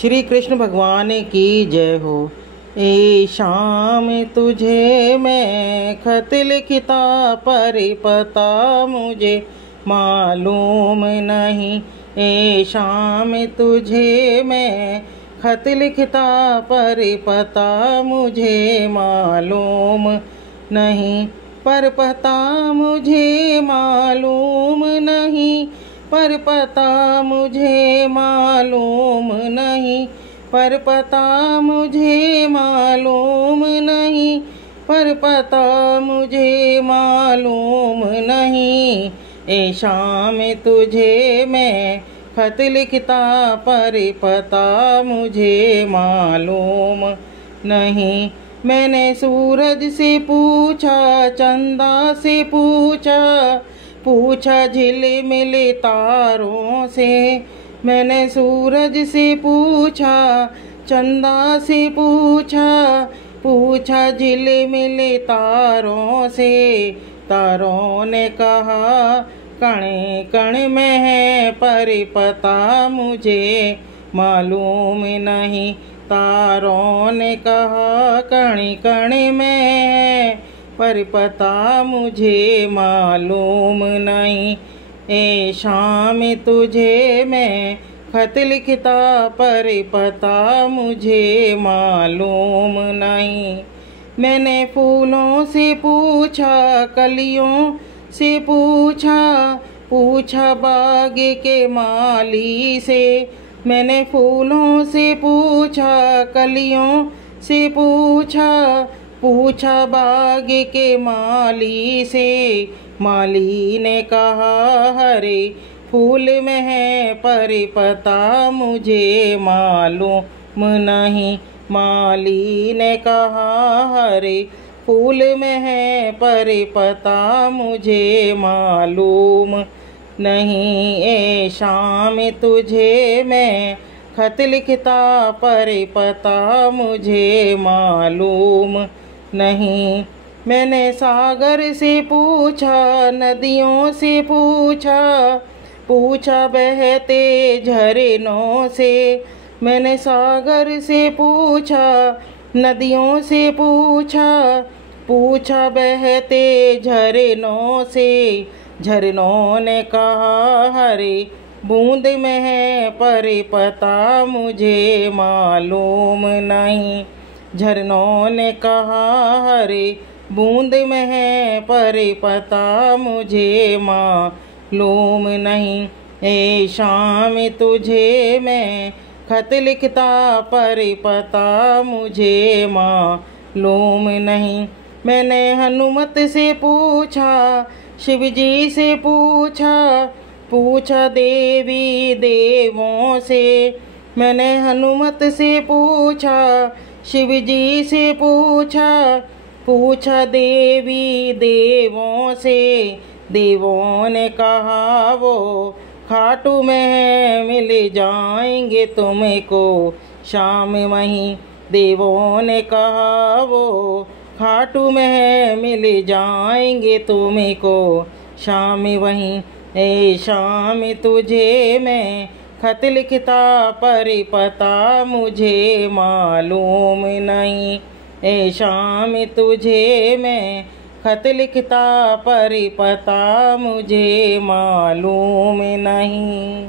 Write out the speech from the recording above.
श्री कृष्ण भगवान की जय हो। ए शाम तुझे मैं खत लिखता पर पता मुझे मालूम नहीं। ए शाम तुझे मैं खत लिखता पर पता मुझे मालूम नहीं। पर पता मुझे मालूम नहीं, पर पता मुझे मालूम नहीं, पर पता मुझे मालूम नहीं, पर पता मुझे मालूम नहीं। ए शाम तुझे मैं खत लिखता पर पता मुझे मालूम नहीं। मैंने सूरज से पूछा, चंदा से पूछा, पूछा झिलमिल तारों से। मैंने सूरज से पूछा, चंदा से पूछा, पूछा झिलमिल तारों से। तारों ने कहा कण कण में है पर पता मुझे मालूम नहीं। तारों ने कहा कण कण में है पर पता मुझे मालूम नहीं। ए शाम तुझे मैं खत लिखता पर पता मुझे मालूम नहीं। मैंने फूलों से पूछा, कलियों से पूछा, पूछा बाग के माली से। मैंने फूलों से पूछा, कलियों से पूछा, पूछा बाग के माली से। माली ने कहा हरे फूल में है पर पता मुझे मालूम नहीं। माली ने कहा हरे फूल में है पर पता मुझे मालूम नहीं। ए शाम तुझे मैं खत लिखता पर पता मुझे मालूम नहीं। मैंने सागर से पूछा, नदियों से पूछा, पूछा बहते झरनों से। मैंने सागर से पूछा, नदियों से पूछा, पूछा बहते झरनों से। झरनों ने कहा हरे बूंद में है पर पता मुझे मालूम नहीं। झरनों ने कहा हरे बूंद में है पर पता मुझे मालूम नहीं। ए शाम तुझे मैं खत लिखता पर पता मुझे मालूम नहीं। मैंने हनुमत से पूछा, शिव जी से पूछा, पूछा देवी देवों से। मैंने हनुमत से पूछा, शिव जी से पूछा, पूछा देवी देवों से। देवों ने कहा वो खाटू में मिल जाएंगे तुमको शाम वहीं। देवों ने कहा वो खाटू में मिल जाएंगे तुमको शाम वहीं। ए शाम तुझे मैं खत लिखता पर पता मुझे मालूम नहीं। ए शाम तुझे मैं खत लिखता पर पता मुझे मालूम नहीं।